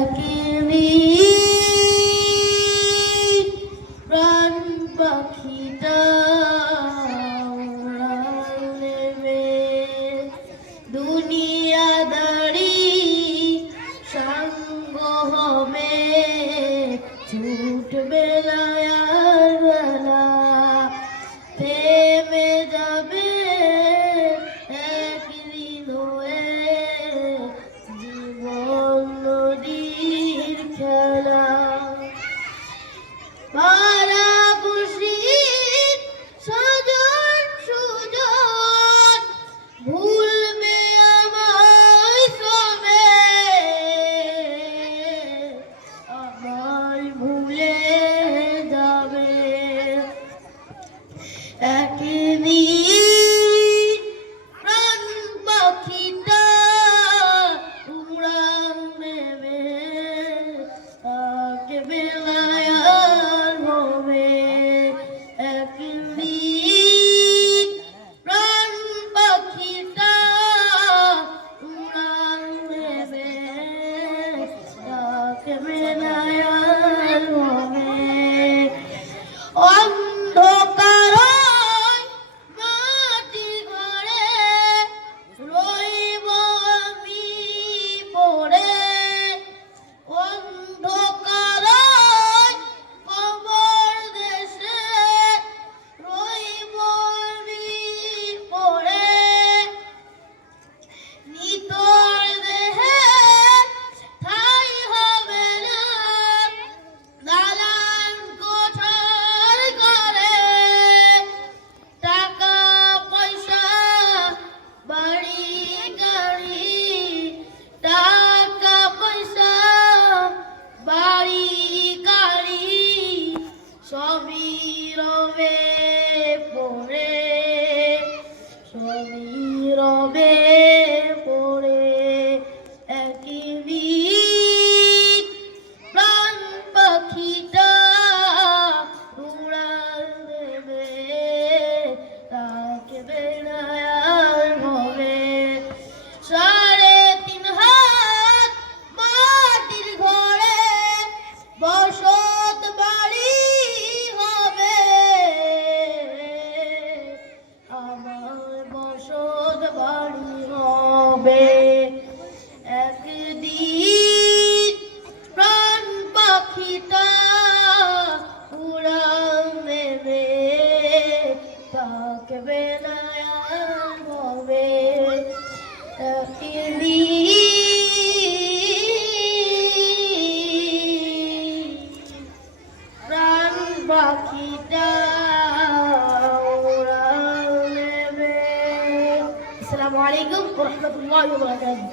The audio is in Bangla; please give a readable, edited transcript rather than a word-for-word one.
একদিন প্রাণ পাখিটা উড়াল নেবে দুনিয়াদারি সঙ্গ হবে ছুটবে লায়ার বেলা থেমে যাবে একদিন হয়ে জীবন নদীর খেলা পাড়া বসির সজন সুজন ভুলবে আমায় সবে আমায় ভুলে যাবে একদিন প্রাণ পাখিটা উড়াল নেবে তাকে বেলায় আর হবে একদিন প্রাণ পাখিটা উড়াল নেবে তাকে বেলায় আর হবে অন্ধকার মাটির ঘরে রইব আমি পড়ে অন্ধকার কবর দেশে রইব আমি পড়ে নিতর দেহে ঠাই হবে না দালান কোঠার ঘরে টাকা পয়সা বাড়ি গাড়ি টাকা পয়সা বাড়ি গাড়ি সবই রবে পড়ে সবই রবে পড়ে একদিন প্রাণ পাখিটা উড়াল দেবে তাকে বেলায় আর হবে 3.5 হাত মাটির ঘরে বসত বাড়ি হবে আমার বসত বাড়ি হবে একদিন প্রাণ পাখিটা উড়াল নেবে তাকে বেলায় আর হবে একদিন প্রাণ পাখিটা উড়াল নেবে। আসসালামু আলাইকুম ওয়া রাহমাতুল্লাহি ওয়া বারাকাতুহু।